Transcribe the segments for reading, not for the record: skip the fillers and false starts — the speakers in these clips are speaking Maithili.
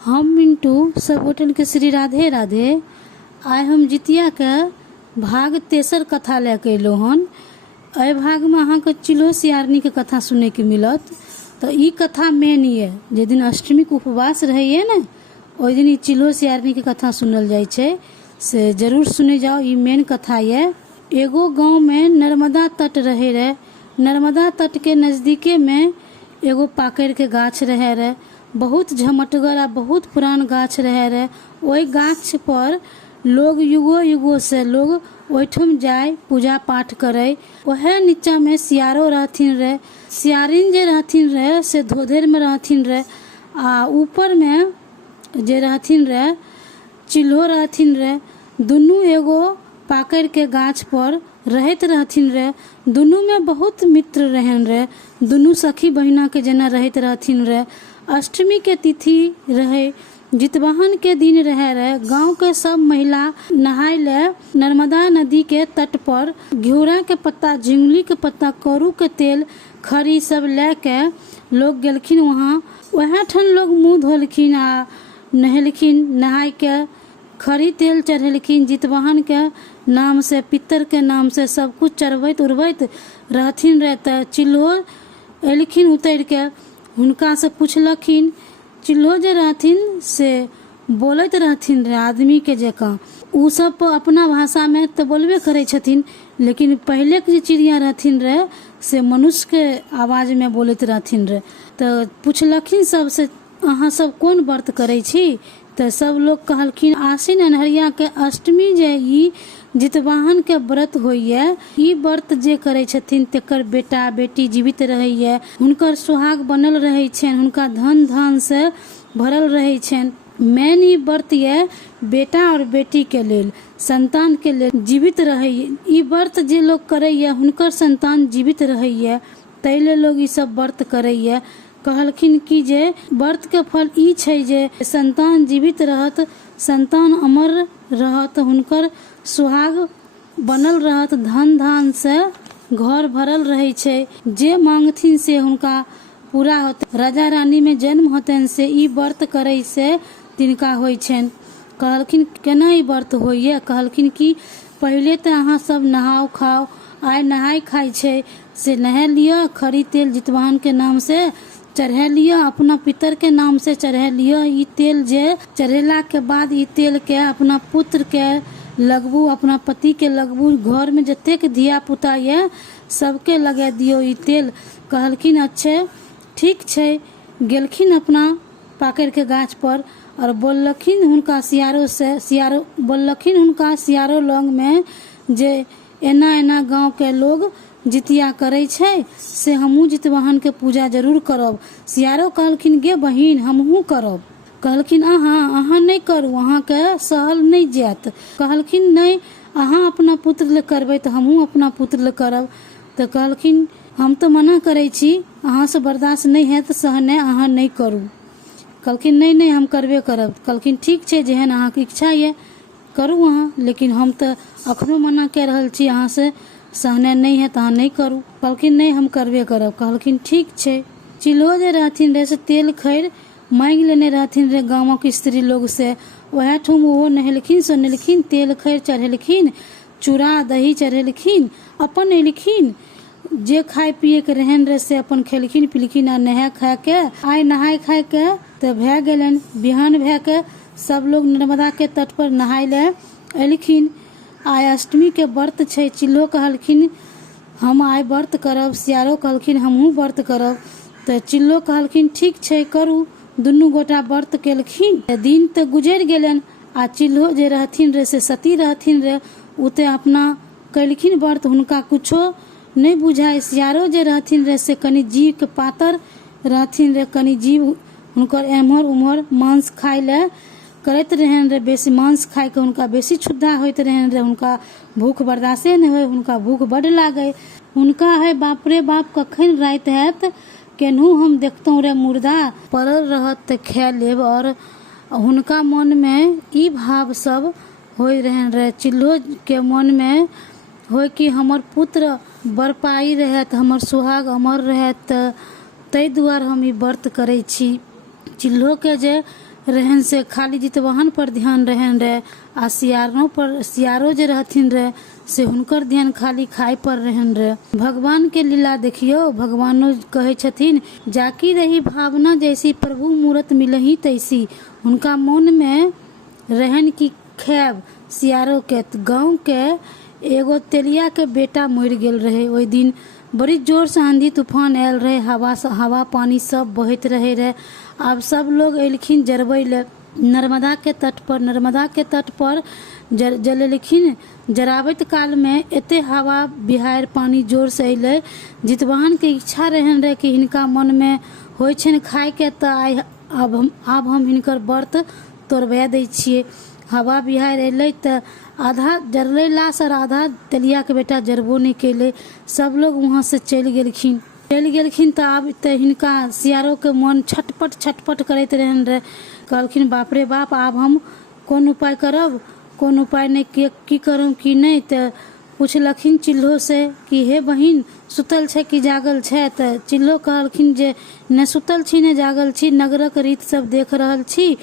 हम मिंटू सब गोटन के श्री राधे राधे। आइ हम जितिया के भाग तेसर कथा लेके अयलौ हन। एहि भाग में अहाँ के चिल्हो सियारनी के कथा सुने के मिलत। तो ई कथा मेन ये जे दिन अष्टमी के उपवास रहिए ने ओहि दिन ई चिल्हो सियारनी के कथा सुनल जाय छे, से जरूर सुने जाओ। ई मेन कथा ये। एगो गांव में नर्मदा तट रहे रहे। नर्मदा तट के नजदीके में एगो पाकड़ के गाछ रहे रहे, बहुत झमटगर आ बहुत पुरान गाछ रहे रहे। ओहि गाछ पर लोग युगो युगो से लोग ओहिठम जाय पूजा पाठ करे। वह नीचा में सियारो रहथिन रहे। सियारिन जे रहथिन रहे से धोधेर में रहथिन रहे, आ ऊपर में जे रहथिन रहे चिल्हो रहथिन रहे। दुनू एगो पाकड़ के गाछ पर रहत रहथिन रहे। दुनू में बहुत मित्र रहन रहे। दुनू सखी बहिना के जना रहत रहथिन रहे। अष्टमी के तिथि रहे, जितवाहन के दिन रहे। गांव के सब महिला नहाय ले नर्मदा नदी के तट पर घिउरा के पत्ता, झिंगुली के पत्ता, करू के तेल, खरी सब लेके लोग गेलखिन वहाँ। वह ठन लोग मुंह धोलखिन आ नहेलखिन। नहाय के खरी तेल चढ़ेलखिन। जितवाहन के नाम से, पितर के नाम से सब कुछ चढ़बैत उड़बैत रहथिन रहे। त चिल्हो एलखिन उतर के, हुनका से पूछलखिन। चिल्हो जे रहथिन से बोलत रहथिन रहे आदमी के जकां। उ सब अपना भाषा में तो बोलबे करे छथिन, लेकिन पहले के जे चिड़िया रहथिन रहे से मनुष्य के आवाज में बोलत रहथिन रहे। तो पूछलखिन सबसे, अहाँ सब कौन व्रत करे छी? तो सब लोग कहलखिन आश्विन अन्हरिया के अष्टमी जे ई जितवाहन के व्रत होइए, ई व्रत जे करे छथिन तेकर बेटा बेटी जीवित रहैए, हुनकर सुहाग बनल रहे छन, हुनका धन धान से भरल रहे छन। मेन ई व्रत ये बेटा और बेटी के लेल, संतान के लेल जीवित रहैए। ई व्रत जे लोग करैए हुनकर संतान जीवित रहैए, तैले लोग ई सब व्रत करैए। कहलखिन कि जे व्रत के फल ई छै जे संतान जीवित रहत, संतान अमर रहत, हुनकर सुहाग बनल रहत, धन धान से घर भरल रहे छे, जे मांगथिन से हुनका पूरा होते, राजा रानी में जन्म होतन से ई व्रत करे से तिनका होय छन। कहलखिन केना ई व्रत होइए? कहलखिन कि पहले तो अहाँ सब नहाओ खाओ। आइ नहाय खाय छे से नहा लिया, खरी तेल जितवाहन के नाम से चढ़ा लिया, अपना पितर के नाम से चढ़ा लिया। ई तेल जे चढ़ेला के बाद ई तेल के अपना पुत्र के लगबू, अपना पति के लगबू, घर में जतेक धिया पुता ये सबके लगा दियो ई तेल। कहलखिन अच्छे ठीक छे। गेलखिन अपना पाकड़ के गाछ पर और बोललखिन हुनका सियारो से, सियारो बोललखिन हुनका सियारो लंग में जे एना एना गांव के लोग जितिया करे छे, से हमहू जितवाहन के पूजा जरूर करब। सियारो कहलखिन गे बहिन हमहू करब। कहलखिन अहाँ नहीं करू, अहाँ के सहल नहीं जात। कहलखिन नहीं, अहाँ अपना पुत्र ले करबै तो हमहू अपना पुत्र ले करब। तो कहलखिन हम तो मना करे छी, अहाँ से बर्दाश्त नहीं है तो सहने, अहाँ नहीं करू। कहलखिन नहीं नहीं हम करबे करब। कहलखिन ठीक छे, जेहन अहाँ के इच्छा ये करू अहाँ, लेकिन हम तो अखनो मना कह रहल छी, अहाँ से सहने नहीं है तो अहाँ नहीं करू। कहलखिन नहीं हम करबे करब। कहलखिन ठीक छे। चिल्हो जे रहथिन रहे से तेल खैर मांग लेने रहथिन रे गाँव के स्त्री लोग से। वह ठुम वो नहेलखिन सोनेलखिन, तेल खैर चढ़ेलखिन, चूड़ा दही चढ़ेलखिन, अपन एलखिन। जे खाए पिए के रहन रहे से अपन खेलखिन पिलखिन। आ नहा खा के आइ नहाय खाय के तो भे गेलन। बिहान भे के सब लोग नर्मदा के तट पर नहाय ले एलखिन। आइ अष्टमी के व्रत छे। चिल्हो कहलखिन हम आइ व्रत करब। सियारो कहलखिन हमहू व्रत करब। तो चिल्हो कहलखिन ठीक छे करू। दुनू गोटा व्रत केलखिन। दिन तो गुजर गेलन। आ चिल्हो जे रहथिन रे से सती रहथिन रे, उते अपना कैलखिन व्रत, हुनका कुछो नहीं बुझाए। सियारो जे रहथिन रे से कनी जीव के पातर रहथिन रे, कनी जीव हुनकर एम्हर उम्हर मांस खाय ले करत रहन रे। बेसी मांस खाय के हुनका बेसी क्षुधा होइत रहन रे। हुनका भूख बर्दाश्ते नहीं होय, हुनका भूख बड़ लागे। हुनका है बाप रे बाप कखन रात हैत, केनहू हम देखतों रे मुर्दा पड़ल रहत त खा लेब। और हुनका मन में ई भाव सब होय रहन रे। चिल्हो के मन में होय कि हमर पुत्र बरपाई रहत, हमर सुहाग अमर रहत, तै दुआर हम ई व्रत करे छी। चिल्हो के जे रहन से खाली जितवाहन पर ध्यान रहन रहे आ सियारो जे रहथिन रहे से हुनकर ध्यान खाली खाए पर रहन रहे। भगवान के लीला देखियो, भगवानो कहे छथिन जाकी रही भावना जैसी प्रभु मूरत मिलही तैसी। उनका मन में रहन की खैब सियारो के गाँव के एगो तेलिया के बेटा मर गेल रहे। ओहि दिन बड़ी जोर से आंधी तूफान आयल रहे, हवा पानी सब बहत रहे। अब सब लोग एलखिन जरबै ले नर्मदा के तट पर जलेलखिन। जराबैत काल में एते हवा बिहार पानी जोर से अइले। जितवाहन के इच्छा रहन रहे कि हिनका मन में होइ छन खाए के, त अब हम हिनकर व्रत तोड़बा दै छियै। हवा बिहार अइले त आधा जरले लाश और आधा तेलिया के बेटा जरबो नहीं केले। सब लोग वहां से चल गेलखिन त अब त हिनका सियारो के मन छटपट करैत रहन रहे। कहलखिन बाप रे बाप, आब हम कौन उपाय करब, कौन उपाय नहीं की करब की नहीं। त पूछलखिन चिल्हो से कि हे बहिन सुतल छै कि जागल छै। त चिल्हो कहलखिन जे न सुतल छी न जागल छी, नगरक रीत सब देख रहल छी।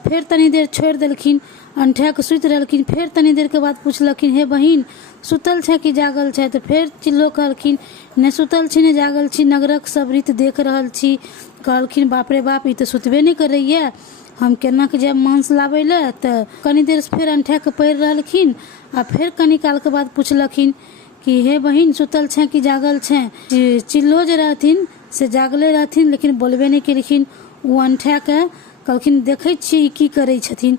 फिर तनी देर छोड़ देलखिन, अंठा के सुत रहलखिन। फिर तनी देर के बाद पूछलखिन हे बहिन सुतल छै कि जागल छै। तो फिर चिल्लो कहलखिन न सुतल छी न जागल छी, नगरक सब रीत देख रहल छी। कहलखिन बाप रे बाप, ई तो सुतबे नहीं करैया, हम केना के जाब मांस लाबै ले। त कनी देर फिर अंठा के पड़ रहलखिन आ फिर कनी काल के बाद पूछलखिन कि हे बहिन सुतल छै कि जागल छै। चिल्लो जे रहथिन से जागले रहथिन, लेकिन बोलबे नहीं केलखिन। वो अंठा के कहलखिन देखे छी की करे छथिन।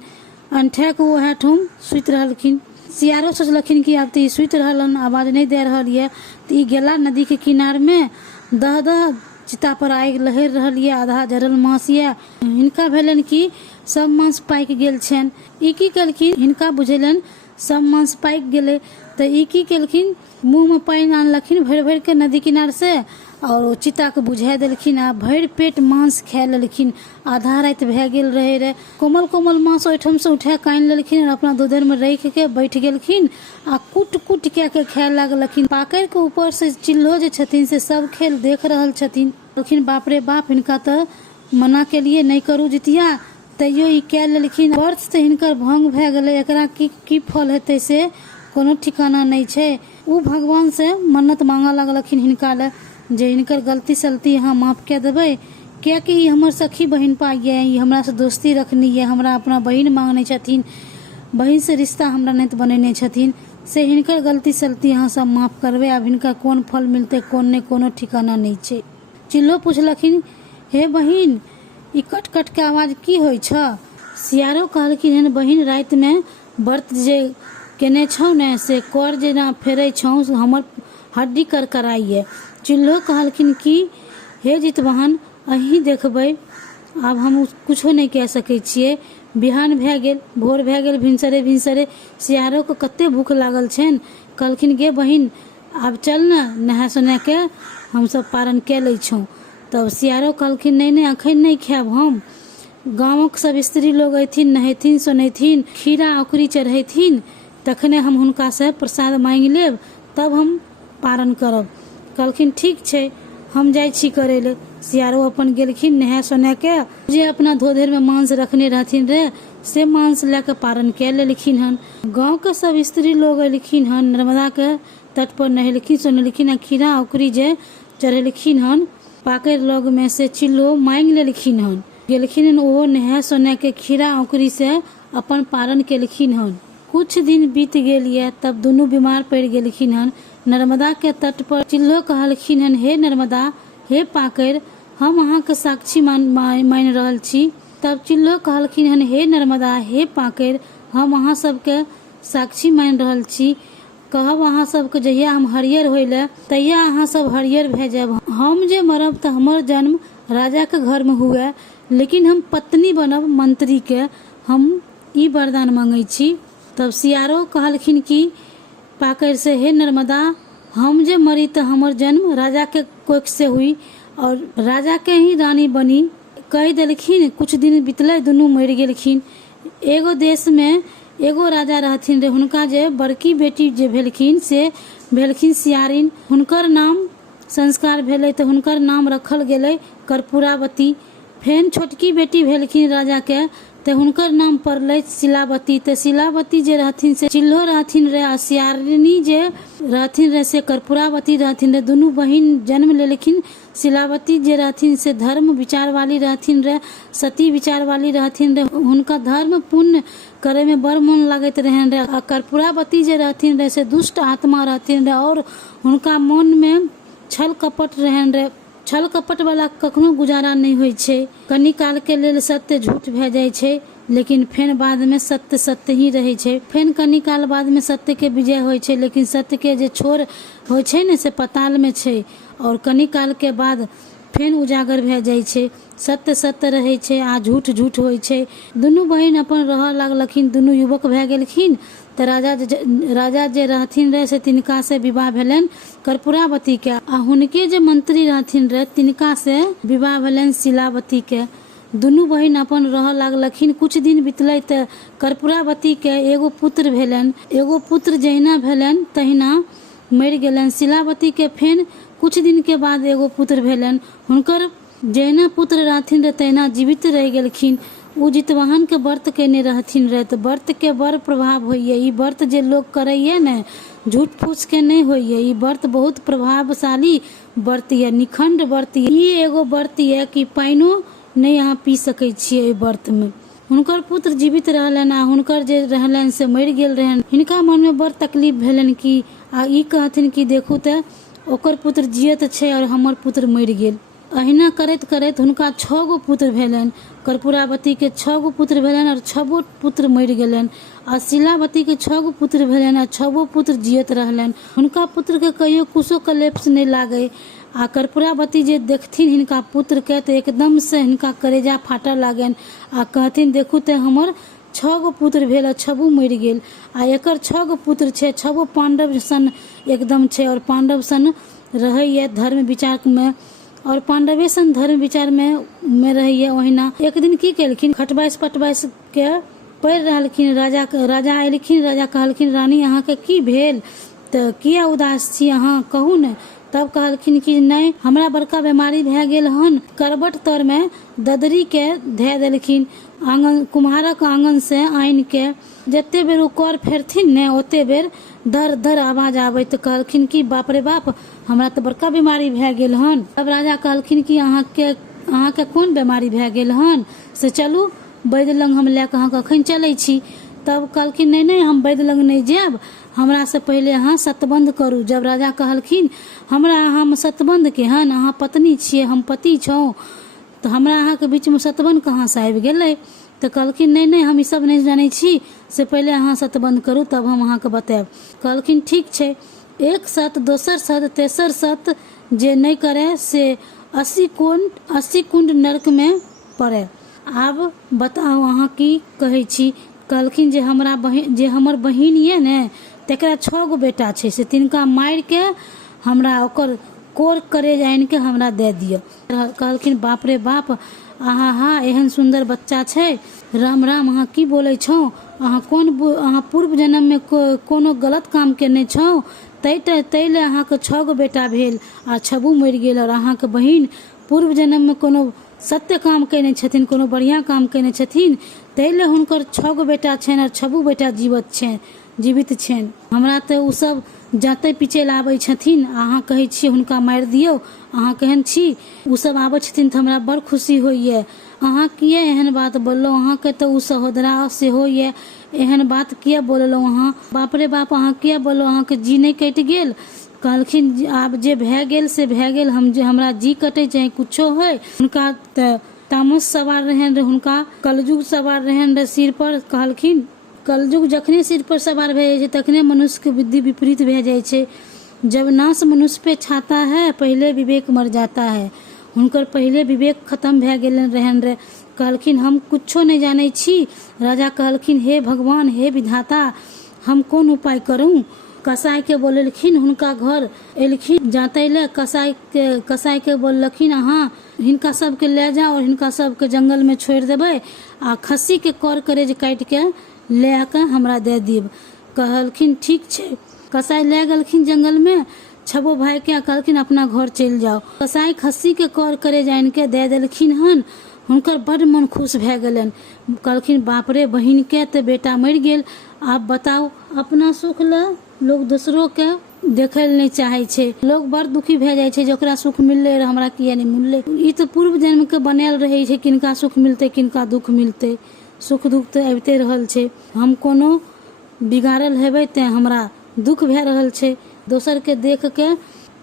अंठा के वह ठुम सुत रहलखिन। सियारो सोचलखिन कि अब तो सुत रहलन, आवाज नहीं दे रहल है। तो ई गेला नदी के किनार में, दह चिता पर आग लहर रहल है, आधा जरल मांस है। हिनका भेलन कि सब मांस पाकि गेल छन। ई की केलखिन, हिनका बुझेलन सब मांस पाकि गेले। तो ई की केलखिन, मुंह में पानी आनलखिन भर के नदी किनार से और चिता के बुझा देलखिन आ भर पेट मांस खा लेलखिन। आधा रात भे गेल रहे। कोमल मांस ओहिठाम से उठा के आनि लेलखिन और अपना दूधर में रख के बैठ गेलखिन आ कुट के खाए लागलखिन। पाकर के ऊपर से चिल्हो जे छथिन से सब खेल देख रहल छथिन। कहलखिन बाप रे बाप, हिनका तो मना के लिए नहीं करू जितिया, तैयो ई कह लेलखिन। व्रत से हिनकर भंग भे गेले, एकरा की फल हेतै से कोनो ठिकाना नहीं छै। उ भगवान से मन्नत मांगा लगलखिन हिनका ले जे हिनकर गलती सलती यहाँ माफ के देबै, कियाकि ई हमर सखी बहिन पा ये, ई हमरा से दोस्ती रखनी है, हमरा अपना बहिन मांगने छथिन, बहिन से रिश्ता हमरा नहीं बनेने छथिन, से हिनकर गलती सलती यहाँ सब माफ करबै। अब हिनका कौन फल मिलते कौन नहीं, कोनो ठिकाना नहीं छै। चिल्लो पूछलखिन हे बहिन ई कट के आवाज की होइ छ। सियारो कहलखिन हेन बहिन, रात में व्रत जे केने छौ ने से कर जेना फेरै छौ, हमर हड्डी करकराइए। चिल्लो कहलखिन कि हे जितवाहन अही देखबै, आब हम कुछो नहीं कह सकै छियै। बिहान भे गेल, भोर भे गेल, भिनसरे सियारो को कते भूख लागल छन। कहलखिन गे बहिन आब चल न, नहा सोना के हम सब पारण के लै छौ। तब सियारो कहलखिन नहीं अखन नहीं खाएब हम, गाँवक सब स्त्री लोग अयथिन, नहेथिन सोनेथिन, खीरा औकरी चढ़ेथिन, तखने हम हुनका से प्रसाद मांगि लेब, तब हम पारण करब। कहलखिन ठीक छै, हम जाइ छी करे ले। सियारो अपन गेलखिन नहा सोना के, जे अपना धोधर में मांस रखने रहथिन रे से मांस लेके पारण के लेलखिन हन। गाँव के सब स्त्री लोग अयलखिन हन, नर्मदा के तट पर नहेलखिन सोनेलखिन आ खीरा औकरी जे चढ़ेलखिन हन, पाकर लोग में से चिल्लो मांग लेलखिन हन। गेलखिन हन ओहो नहा सोना के खीरा औकरी से अपन पारण केलखिन हन। कुछ दिन बीत गेल ये, तब दोनों बीमार पड़ गेलखिन हन। नर्मदा के तट पर चिल्लो कहलखिन हन हे नर्मदा, हे पाकर, हम अहाँ के साक्षी मान रहल छी। तब चिल्लो कहलखिन हन हे नर्मदा, हे पाकर, हम अहाँ सबके साक्षी मान रहल छी। कहब अहाँ सबके जहिया हम हरियर होइले तहिया अहाँ सब हरियर भेजब। हम जे मरब त हमर जन्म राजा के घर में हुए, लेकिन हम पत्नी बनब मंत्री के, हम ई वरदान मांगे छी। तब सियारो कहलखिन कि पाकर से हे नर्मदा, हम जे मरी त हमर जन्म राजा के कोख से हुई और राजा के ही रानी बनी। कह देलखिन। कुछ दिन बीतले, दुनू मर गेलखिन। एगो देश में एगो राजा रहथिन रे, हुनका जे बड़की बेटी जे भेलखिन से भेलखिन सियारिन। हुनकर नाम संस्कार भेले तो हुनकर नाम रखल गेले कर्पूरावती। फेन छोटकी बेटी भेलखिन राजा के, ते हुनकर नाम पड़लै शिलावती। ते शिलावती जे रहथिन से चिल्हो रहथिन रे, आ सियारिनी जे रहथिन रे से कर्पूरावती रहथिन रे। दुनू बहिन जन्म लेलखिन। शिलावती जे रहथिन से धर्म विचार वाली रहथिन रे, सती विचार वाली रहथिन रे। हुनका धर्म पुण्य करे में बड़ मन लगत रहन रे। आ कर्पूरावती जे रहथिन रे से दुष्ट आत्मा रहथिन रे, और हुनका मन में छल कपट रहन रे। छल कपट वाला कखनो गुजारा नहीं होइ छै। कनी काल के लेल सत्य झूठ भे जाय छै, लेकिन फेन बाद में सत्य सत्य ही रहे छै। फेन कनी काल बाद में सत्य के विजय होइ छै, लेकिन सत्य के जे छोर होइ छै ने से पताल में छै, और कनी काल के बाद फेन उजागर भे जाय छै। सत्य सत्य रहे छै आ झूठ झूठ होइ छै। दुनू बहिन अपन रह लागलखिन। दुनू युवक भे गेलखिन। तऽ राजा जे रहथिन रे से तिनका से विवाह भेलन कर्पूरावती के, आ हुनके जे मंत्री रहथिन रे तिनका से विवाह भेलन शिलावती के। दुनू बहिन अपन रह लागलखिन। कुछ दिन बीतलै तऽ कर्पूरावती के एगो पुत्र भेलन। एगो पुत्र जहिना भेलन तहिना मरि गेलन। शिलावती के फेन कुछ दिन के बाद एगो पुत्र भेलन। हुनकर जहिना पुत्र रहथिन रे तहिना जीवित रह गेलखिन। उ जितवाहन के व्रत केने रहथिन रे, तऽ व्रत के बड़ प्रभाव होइए। ई व्रत जे लोग करैए ने झूठ फूस के नहीं होइए। ई व्रत बहुत प्रभावशाली व्रत ये, निखंड व्रत ये। ई एगो व्रत ये कि पानियो नहीं अहाँ पी सकै छियै। एहि व्रत में हुनकर पुत्र जीवित रहलन, आ हुनकर जे रहलन से मरि गेल रहन। हिनका मन में बड़ तकलीफ भेलन कि आ ई कहथिन कि देखू तऽ ओकर पुत्र जियत छै और हमर पुत्र मरि गेल। अहिना करैत करैत हुनका 6 गो पुत्र भेलन। कर्पूरावती के 6 गो पुत्र भेलन और 6 पुत्र मरि गेलन। आ शिलावती के 6 गो पुत्र भेलन आ 6 पुत्र जियत रहलन। हुनका पुत्र के कहियो कुछो कलेप्स नहीं लागे। आ कर्पूरावती जे देखथिन हिनका पुत्र के तो एकदम से हिनका करेजा फाटऽ लागन, आ कहथिन देखू ते हमर 6 गो पुत्र भेल आ 6 मरि गेल। आ एकर 6 गो पुत्र छै, 6 पांडव सन एकदम छै, और पांडव सन रहैए धर्म विचार में, और पांडवे सन धर्म विचार में रहिए। ओहिना एक दिन की केलखिन, खटबाइस पटबाइस के पढ़ि रहलखिन। राजा एलखिन। राजा कहलखिन रानी अहाँ के की भेल, तऽ किया उदास छी अहाँ, कहू ने। तब कहलखिन कि नहीं हमरा बड़का बीमारी भे गेल हन। करबट तर में ददरी के धे देलखिन। आंगन कुम्हारक आंगन से आइन के जते बेर उ कर फेरथिन ने ओते बेर दर दर आवाज आवे। तो कहलखिन कि बाप रे बाप हमरा तो बड़का बीमारी भे गेल हन। तब राजा कहलखिन कि अहाँ के कोन बीमारी भे गेल हन, से चलू वैद्य लंग हम लेके अहाँ अखन चलै छी। तब कहलखिन नहीं हम वैद्य लंग नहीं जायब, हमरा से पहले अहाँ सतबंध करू। जब राजा कहलखिन हमरा हम सतबंध के हन, अहाँ पत्नी छियै हम पति छौ, तो हमरा अहाँ के बीच में सतबंध कहाँ से आबि गेलै। तो कहलखिन नहीं हम ई सब नहीं जानै छी, से पहले अहाँ सतबंध करू तब हम अहाँ के बतायब। कहलखिन ठीक छै। एक सत दोसर सत तेसर सत जे नहीं करे से 80 कुंड नरक में पड़े। आब बताओ अहाँ की कहै छी। कहलखिन जे हमर बहिन ये ने तेकरा 6 गो बेटा छै, से तिनका मार के हमरा ओकर कोर करेज आनि के हमरा दे दिया। कहलखिन बाप रे बाप आहा एहन सुंदर बच्चा छै। राम राम अहाँ की बोले छौ, अहाँ पूर्व जन्म में कोनो गलत काम केने छौ, तैले अहाँ के 6 गो बेटा भेल आ 6 मरि गेल। और अहाँ के बहिन पूर्व जन्म में कोनो सत्य काम केने छथिन, कोनो बढ़िया काम केने छथिन, तैले हुनकर 6 गो बेटा छनि और 6 बेटा जीवित छनि। हमरा तऽ उ सब जाते पीछे आबै छथिन, अहाँ कहै छी हुनका मारि दियौ, अहाँ केहन छी। उ सब आबै छथिन तऽ हमरा बड़ खुशी होइए। अहाँ किए एहन बात बोललौ, अहाँ के तऽ उ सहोदरा सेहो ये, एहन बात किए बोललौ अहाँ। बाप रे बाप अहाँ किए बोललौ, अहाँ के जी नहीं कटि गेल। कहलखिन आब जे भे गेल से भे गेल, हमरा जी कटे चाहे कुछो होय। हुनका तऽ तामस सवार रहन रे, हुनका कलजुग सवार रहन रे सिर पर। कहलखिन कलजुग जखने सिर पर सवार भे जाय छै तखने मनुष्य के बुद्धि विपरीत भे जाय छै। जब नाश मनुष्य पे छाता है पहले विवेक मर जाता है। हुनकर पहले विवेक खत्म भे गेल रहन रे। कहलखिन हम कुछो नहीं जानै छी। राजा कहलखिन हे भगवान हे विधाता हम कोन उपाय करूं। कसाई के बोललखिन, हुनका घर एलखिन जाते ले। कसाई के बोललखिन अहाँ हिनका सबके ले जाओ और हिनका सबके जंगल में छोड़ देबै, आ खस्सी के कर करेज काट के ले आके हमरा दे देब। कहलखिन ठीक छै। कसाई ले गेलखिन जंगल में 6 भाई के, कहलखिन अपना घर चल जाओ। कसाई खस्सी के कर करेज आनि के दे देलखिन हन। हुनकर बड़ मन खुश भए गेलनि। कहलखिन बाप रे बहिन के तऽ बेटा मरि गेल, आब बताओ अपना सुख ल लोग दोसरो के देखै लए नहीं चाहे छै। लोग बड़ दुखी भए जाइ छै जे ओकरा सुख मिलले रहे हमरा किया नहीं मिलले। ई तऽ पूर्व जन्म के बनायल रहे छै, किनका सुख मिलते किनका दुख मिलते, सुख दुख तऽ आबिते रहल छै। हम कोनो बिगाड़ल हेबै तें हमरा दुख भए रहल छै। दोसर के देख के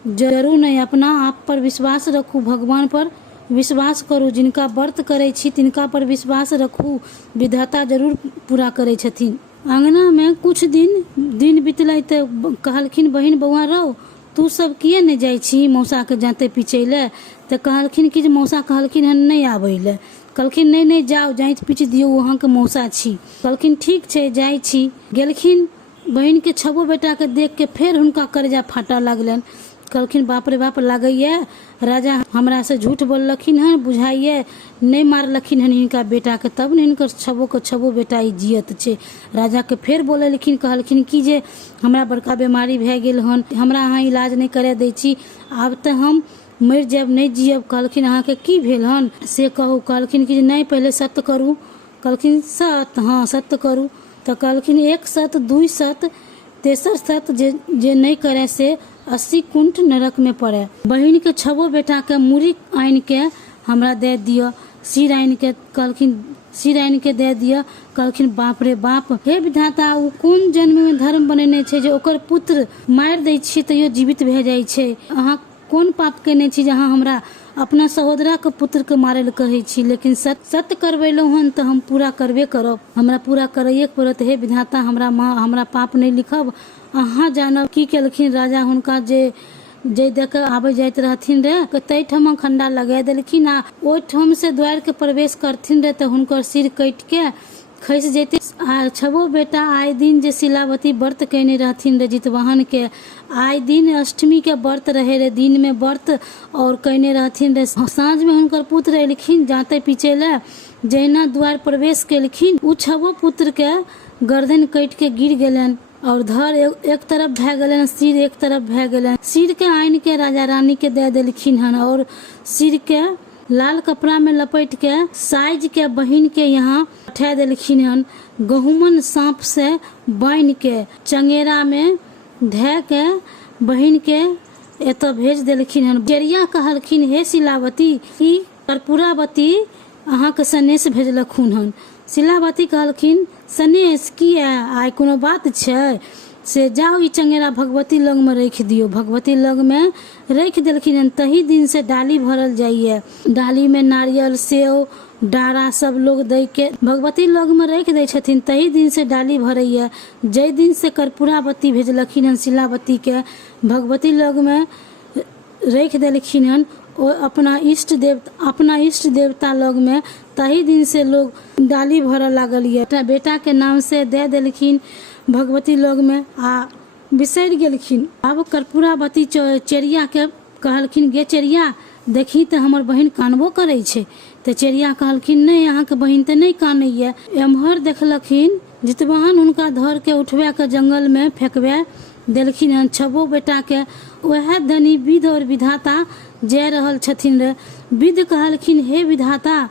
जरूर नहीं, अपना आप पर विश्वास रखू, भगवान पर विश्वास करू। जिनका व्रत करे छी तिनका पर विश्वास रखू, विधाता जरूर पूरा करे छथिन। आंगना में कुछ दिन बीतलै तऽ कहलखिन बहिन बौआ रहो तू सब किए नहीं जाइ छी मौसा के जाते पीछे ले। तऽ कहलखिन कि जे मौसा कहलखिन हन नहीं आबै ले। कहलखिन नहीं नहीं जाओ, जाइत पीछ दियो, वहाँ के मौसा छी। कहलखिन ठीक छै जाइ छी। गेलखिन, बहिन के छबो बेटा के देख के फेर हुनका कर्जा फाटा लगलनि। कहलखिन बाप रे बाप, लागैया राजा हमरा से झूठ बोललखिन हन, बुझाइए नहीं मारलखिन हन हिनका बेटा के, तब ने हिनकर छबो बेटा ई जियत छै। राजा के फेर बोललखिन, कहलखिन कि जे हमरा बड़का बीमारी भए गेल हन, हमरा अहाँ इलाज नहीं करे दै छी, आब तऽ हम मरि जायब नहीं जियब। कहलखिन अहाँके की भेल हन से कहू। कहलखिन कि नहीं पहले सत्य करू। कहलखिन सत्य? हाँ सत्य करू। तऽ कहलखिन एक सत्य, दुई सत्य, तेसर सत्य जे नहीं करे से 80 कुंठ नरक में पड़े। बहिन के छबो बेटा के मुड़ी आइन के हमरा दे दियो, सिर आइन के। कहलखिन सिर आइन के दे दियो। कहलखिन बाप रे बाप, हे विधाता ओ कोन जन्म में धर्म बनेने छै जे ओकर पुत्र मारि दै छी तैयो जीवित भए जाइ छै। अहाँ कोन पाप केने छी जे अहाँ हमरा अपना सहोदरा के पुत्र के मारे ले कहे छी। लेकिन सत्य करवेलहुँ हन तऽ हम पूरा करबे करब, हमरा पूरा करैए पड़त। हे विधाता हमरा पाप नहीं लिखब, अहाँ जानब। की केलखिन राजा, हुनका जे देख आबे जाइत रहथिन रे तै ठमा खंडा लगा देलखिन, आ ओहि ठाम से द्वार के प्रवेश करथिन रे तऽ हुनकर सिर कटि के खसि जेते। आ छबो बेटा आए दिन जे शिलावती व्रत कैने रहथिन रे जितवाहन के, आए दिन अष्टमी के व्रत रहे रे, दिन में व्रत और कैने रहथिन रे। साँझ में हुनकर पुत्र एलखिन जाते पीछे ले, जहिना द्वार प्रवेश केलखिन उ छबो पुत्र के गर्दन कटि के गिर गेलन और धड़ एक तरफ भए गेलन, सिर एक तरफ भए गेलन। सिर के आइन के राजा रानी के दे देलखिन हन और सिर के लाल कपड़ा में लपेट के साइज के बहिन के यहाँ उठा देलखिन हन। गहुमन सांप से बांध के चंगेरा में धै के बहिन के एतो भेज देलखिन हन। चेरिया कहलखिन हे शिलावती, ई कर्पूरावती अहाँ के सनेश भेजलखुन हन। शिलावती कहलखिन सनेश किया, आइ कोनो बात छै से जाओ ई चंगेरा भगवती लग में रख दियो। भगवती लग में रख देलखिन हन। तही दिन से डाली भरल जाइए, डाली में नारियल सेव डारा सब लोग दे के भगवती लग में रख दे छथिन। तही दिन से डाली भरैया। जय दिन से कर्पूरावती भेजलखिन हन शिलावती के भगवती लग में रख देलखिन हन अपना इष्ट देवता लग में, तही दिन से लोग डाली भरल लागल ये। बेटा के नाम से दे देलखिन भगवती लग में आ बिसरि गेलखिन। अब कर्पूरावती चेरिया के कहलखिन गे चेरिया देखी तो हमर बहिन कानबो करे छे। तो चेरिया कहलखिन नहीं अहाँ के बहिन तो नहीं कानैया। एम्हर देखलखिन जितवाहन हुनका धर के उठवा के जंगल में फेंकवा देलखिन हन। छबो बेटा के वह धनी विध और विधाता जा रहल छथिन रे। विध कहलखिन हे विधाता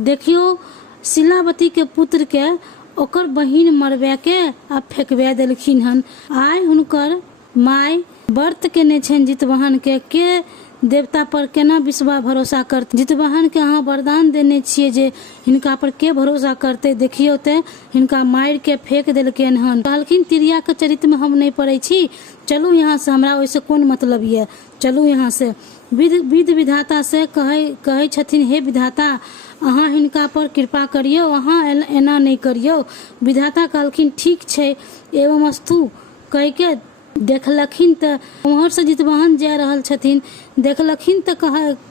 देखियो शिलावती के पुत्र के ओकर बहिन मरवा के आ फेंकवा देलखिन हन। आइ हुनकर माय व्रत केने छनि जितवाहन के देवता पर केना विश्वास भरोसा करते। जितवाहन के अहाँ वरदान देने छिए जे हिनका पर के भरोसा करते। देखियो ते हिनका मार के फेंक देलखिन हन। कहलखिन तिरिया के चरित्र में हम नहीं पढ़े छी, चलू यहाँ से, हमरा ओइसे कोन मतलब ये, चलू यहाँ से। विध विधाता से कहे छथिन हे विधाता अहाँ हिनका पर कृपा करियो, अहाँ एना नहीं करियो। विधाता कहलखिन ठीक छै एवं अस्तु कह के देखलखिन त उम्हर से जितवाहन जा रहल छथिन। देखलखिन त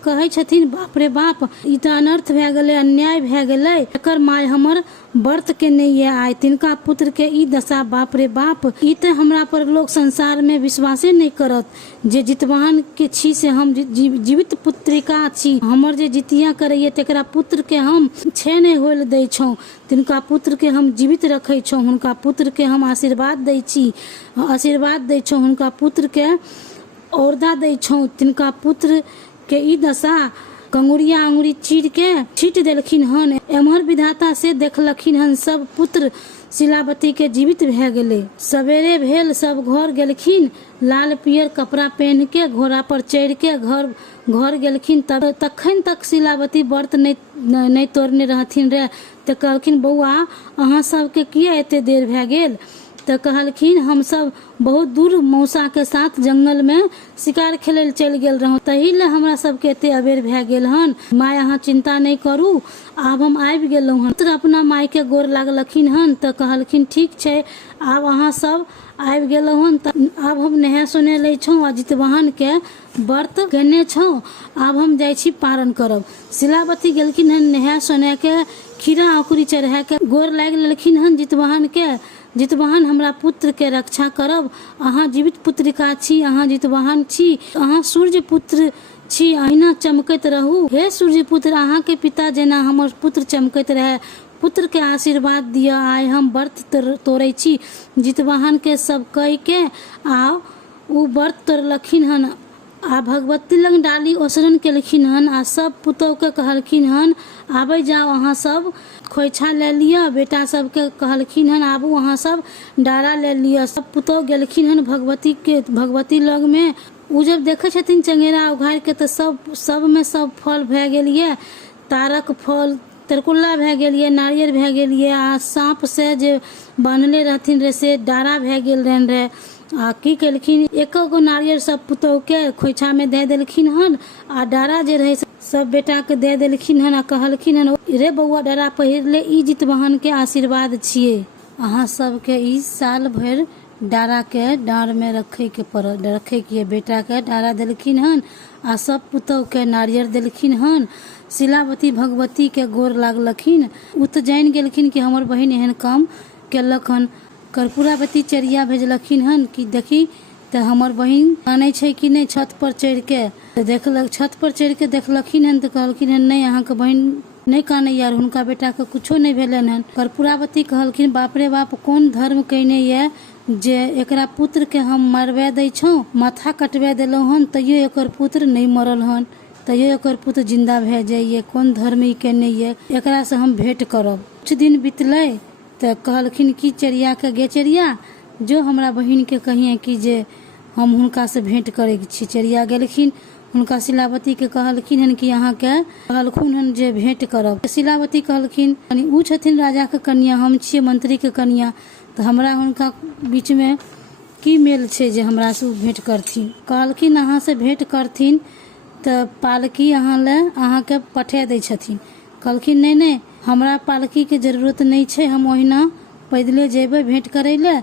कहे छथिन बाप रे बाप ई त अनर्थ भए गेलै, अन्याय भए गेलै। एकर माय हमर व्रत के नहीं है, आय तिनका पुत्र के ई दशा, बाप रे बाप ई त हमरा पर लोग संसार में विश्वासे नहीं करत जे जितवाहन के छी से हम जीवित पुत्रिका छी। हमर जे जितिया करैया तेकरा पुत्र के हम छे नहीं होल दै छौ, तिनका पुत्र के हम जीवित रखे छौ, हुनका पुत्र के हम आशीर्वाद दै छी, आशीर्वाद दै छौ, हुनका पुत्र के औरदा दै छौ। तिनका पुत्र के ई दशा कंगुरिया अंगुरी चीर के छीट देलखिन हन। एम्हर विधाता से देखलखिन हन सब पुत्र शिलावती के जीवित भए गेले। सवेरे भेल सब घर गेलखिन, लाल पियर कपड़ा पहन के घोड़ा पर चढ़ के घर गेलखिन। तखन तक शिलावती व्रत नहीं तोड़ने रहथिन रे। तो कहलखिन बौआ अहाँ सबके किया एते देर भए गेल? तो कहलखिन हम सब बहुत दूर मौसा के साथ जंगल में शिकार खेले चल गेल रहूं, तही ले हमरा सबके एते अबेर भए गेल हन। माय अहाँ चिंता नहीं करू, आब हम आबि गेलहुं हन। पुत्र अपना माय के गोर लागलखिन हन। तो कहलखिन ठीक छै, आब अहाँ सब आबि गेलहुं हन, आब हम नहा सोने ले छौ आ जितवाहन के व्रत केने छौ, आब हम जाइ छी पारण करब। शिलावती गेलखिन हन नहा सोने के, खीरा औकुरी चढ़ा के गोर लाग लेलखिन हन जितवाहन के। जितवाहन हमरा पुत्र के रक्षा करब, अहाँ जीवित पुत्रिका छी, अहाँ जितवाहन छी, अहाँ सूर्य पुत्र छी, अहिना चमकैत रहू। हे सूर्य पुत्र, अहाँ के पिता जेना हमर पुत्र चमकैत रहे, पुत्र के आशीर्वाद दिया। आइ हम व्रत तोड़ै छी। जितवाहन के सब कह के आ उ व्रत तोड़लखिन हन। आ भगवती लग डाली ओसरन केलखिन हन। आ सब पुतोह के कहलखिन हन आबे जाओ अहाँ सब खोइछा ले लिया। बेटा सबके कहलखिन हन आबू अहाँ सब डारा ले लिया। सब पुतोह गेलखिन हन भगवती लग में। उ जब देखे छथिन चंगेरा उघार के तो सब में सब फल भए गेलिए। तारक फल, तरकुल्ला भए गेलिए, नारियल भए गेलिए। आ सांप से जे बांधले रहथिन रे से डारा भए गेल रहन रे। आ की केलखिन, एक गो नारियल सब पुतोह के खोइछा में दे देलखिन हन। आ डारा जे रहे सब बेटा के दे देलखिन हन। आ कहलखिन हन रे बउआ डारा पहिर ले, ई जितवाहन के आशीर्वाद छिए। अहाँ सबके ई साल भर डारा के डाँड़ में रखे के बेटा के डारा देलखिन हन। आ सब पुतोह के नारियल देलखिन हन। शिलावती भगवती के गोर लागलखिन। उ तो जान गेलखिन कि हमर बहिन एहन काम केलक हन। कर्पूरावती चरिया भेजलखिन हन कि देखी तो हमर बहिन कानै छै कि नहीं। छत पर चढ़ के देखलक, छत पर चढ़ के देखलखिन हन। तो कहलखिन हन नहीं, अहाँ के बहिन नहीं कानै यार, हुनका बेटा के कुछो नहीं भेलन हन। कर्पूरावती कहलखिन बाप रे बाप, कोन धर्म कइने ये जे एकरा पुत्र के हम मरवा दै छौ। माथा कटवा देलहुं हन तैयो एकर पुत्र नहीं मरल हन, तैयो एकर पुत्र जिंदा भए जाइए। कोन धर्म ई केने ये, एकरा से हम भेंट करब। कुछ दिन बीतले तो कहलखिन कि चरिया के गे चरिया, जो हमरा बहिन के कहिए कि जे हम हुनका से भेंट करे छी। चरिया गेलखिन, हुनका शिलावती के कहलखिन हन कि अहाँ के कहलखुन हन जे भेंट करब। शिलावती कहलखिन उ छथिन राजा के कन्या, हम छियै मंत्री के कन्या, तो हमरा हुनका बीच में की मेल छै जे हमरा से भेंट करथिन। कहलखिन अहाँ से भेंट करथिन तो पालकी अहाँ ले अहाँ के पठा दै छथिन। कहलखिन नहीं नहीं, हमरा पालकी के जरूरत नहीं छै, हम ओहिना पैदले जेबै भेंट करे ले।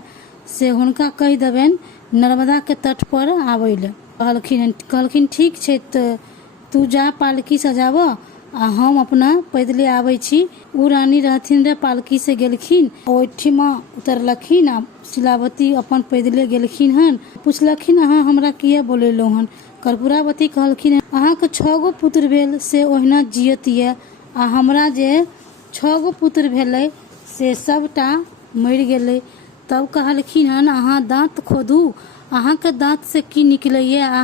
से हुनका कह देबनि नर्मदा के तट पर आबै ले। कहलखिन ठीक छै, तो तू जा पालकी सजाब आ हम अपना पैदले आबै छी। उ रानी रहथिन रे, पालकी से गेलखिन, ओहिठिमा उतरलखिन। आ शिलावती अपन पैदले गेलखिन हन। पूछलखिन अहाँ हमरा किया बोलेलहुँ हन। कर्पूरावती कहलखिन अहाँ के 6 गो पुत्र भेल से ओहिना जियत ये, आ हमरा जे 6 गो पुत्र भेलै से सबटा मरि गेलै। तब कहलखिन हन अहाँ दांत खोदू, अहाँ के दांत से की निकलैए आ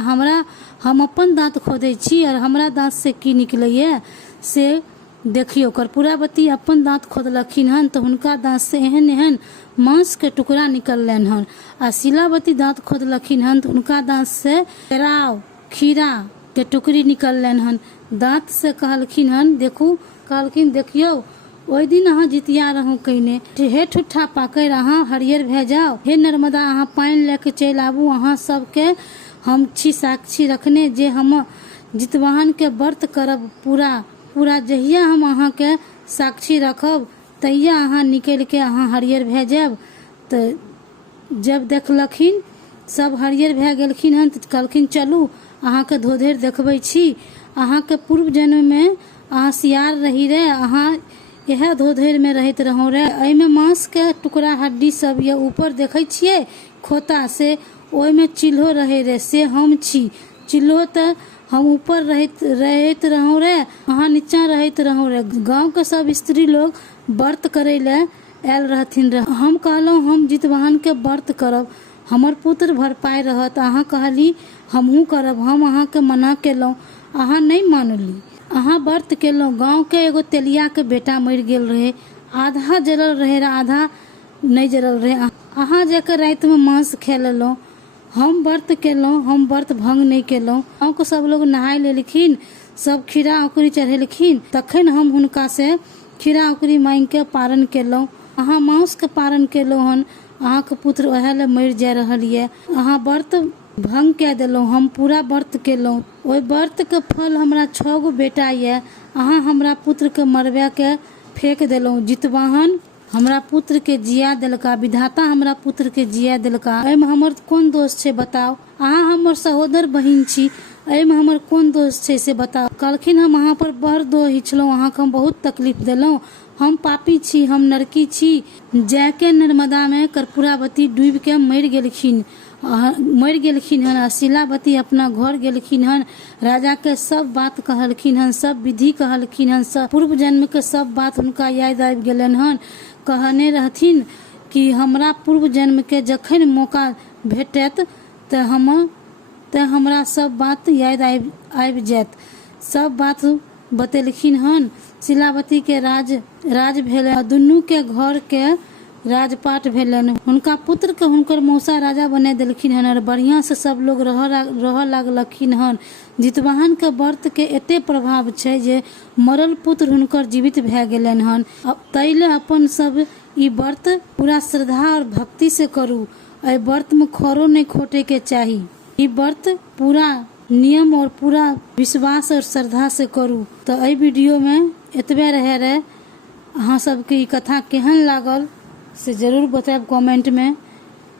हम अपन दांत खोदै छी और हमरा दांत से की निकलैए से देखियो। कर्पूरावती अपन दांत खोदलखिन हन तो हुनका दांत से एहन एहन मांस के टुकड़ा निकललन हन। आ शिलावती दांत खोदलखिन हन तो उनका दांत से केराव खीरा के टुकड़ी निकललन हन। दांत से कहलखिन हन देखियो, ओहि दिन अहाँ जितिया रहूं कइने। हे ठुठा पाकर अहाँ हरियर भए जाओ। हे नर्मदा अहाँ पानि लेके चलि आबू। अहाँ सबके हम छी साक्षी रखने जे हम जितवाहन के व्रत करब पूरा जहिया हम अहाँ के साक्षी रखब तहिया अहाँ निकल के अहाँ हरियर भए जाब। तो जब देखलखिन सब हरियर भए गेलखिन हन तो कहलखिन चलू अहाँ के धोधेर देखबै छी। अहाँ के पूर्व जन्म में अहाँ सियार रही रे, अहाँ यह धोधेर में रहत रहूं रे। एमे मांस के टुकड़ा हड्डी सब ये ऊपर देखे छिए खोता से, ओहि में चिल्हो रहे रे, से हम छी। चिल्हो तो हम ऊपर रहत रहूं रे, अहाँ नीचा रहत रहूं रे। गांव के सब स्त्री लोग व्रत करे ले आयल रहथिन रे। हम कहलहुं हम जितवाहन के व्रत करब, हमर पुत्र भरपाई रहत। अहाँ कहली हमहू करब, हम अहाँ के मना केलहुं, अहाँ नहीं मानली। अहाँ व्रत केलहुँ। गाँव के एगो तेलिया के बेटा मरि गेल रहे, आधा जरल रहे आधा नहीं जरल रहे। अहाँ जाकर रात में मांस खा लेलहुँ। हम व्रत केलहुँ, हम व्रत भंग नहीं केलहुँ। गाँव के सब लोग नहाय लेलखिन, सब खीरा औकरी चढ़ेलखिन, तखन हम हुनका से खीरा औकरी मांग के पारण केलहुँ। अहाँ मांस के पारण केलहुँ हन, अहाँ के पुत्र ओहे ले मरि जा रहल ये। अहाँ व्रत भंग कए देलहुँ, हम पूरा व्रत केलहुँ। ओहि व्रत के फल हमरा 6 गो बेटा ये। अहाँ हमरा पुत्र के मरबा के फेंक देलहुँ। जितवाहन हमरा पुत्र के जिया देलका, विधाता हमरा पुत्र के जिया देलका। एहिमे हमर कोन दोष छै बताओ? अहाँ हमर सहोदर बहिन छी, एहिमे हमर कोन दोष छै से बताओ। कहलखिन हम अहाँ पर बड़ दोष हिचलहुँ, अहाँके हम बहुत तकलीफ देलहुँ, हम पापी छी, हम नरकी छी। जाके नर्मदा में कर्पूरावती डूब के मरि गेलखिन हन। शिलावती अपना घर गेलखिन हन, राजा के सब बात कहलखिन हन, सब विधि कहलखिन हन, सब पूर्व जन्म के सब बात हुनका याद आबि गेलन हन। कहने रहथिन कि हमरा पूर्व जन्म के जखन मौका भेटत त हमरा सब बात याद आबि जायत। सब बात बतेलखिन हन। शिलावती के राज भेलन, दुनू के घर के राजपाट भेलन। हुनका पुत्र के हुनकर मौसा राजा बना देलखिन हन और बढ़िया से सब लोग रह लागलखिन हन। जितवाहन के व्रत के एते प्रभाव छै जे मरल पुत्र हुनकर जीवित भए गेलन हन। तैले अपन सब ई व्रत पूरा श्रद्धा और भक्ति से करू। एहि व्रत में खरो नहीं खोटे के चाही। ई व्रत पूरा नियम और पूरा विश्वास और श्रद्धा से करू। तो एहि वीडियो में एतबे रहे। अहाँ सबके ई कथा केहन लागल से जरूर बताएब कमेंट में,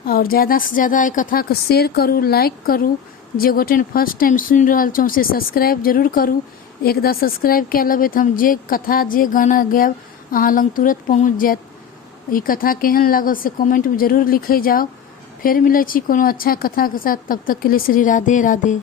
और ज़्यादा से ज़्यादा ई कथा के शेयर करू, लाइक करू। जे गोटे फर्स्ट टाइम सुनि रहल छौं से सब्सक्राइब जरूर करू। एकदा सब्सक्राइब कए लेबै तऽ हम जे कथा जे गाना गायब अहाँ लग तुरंत पहुँच जायत। ई कथा केहन लागल से कमेंट में जरूर लिखे जाओ। फिर मिलै छी कोनो अच्छा कथा के साथ, तब तक के लिए श्री राधे राधे।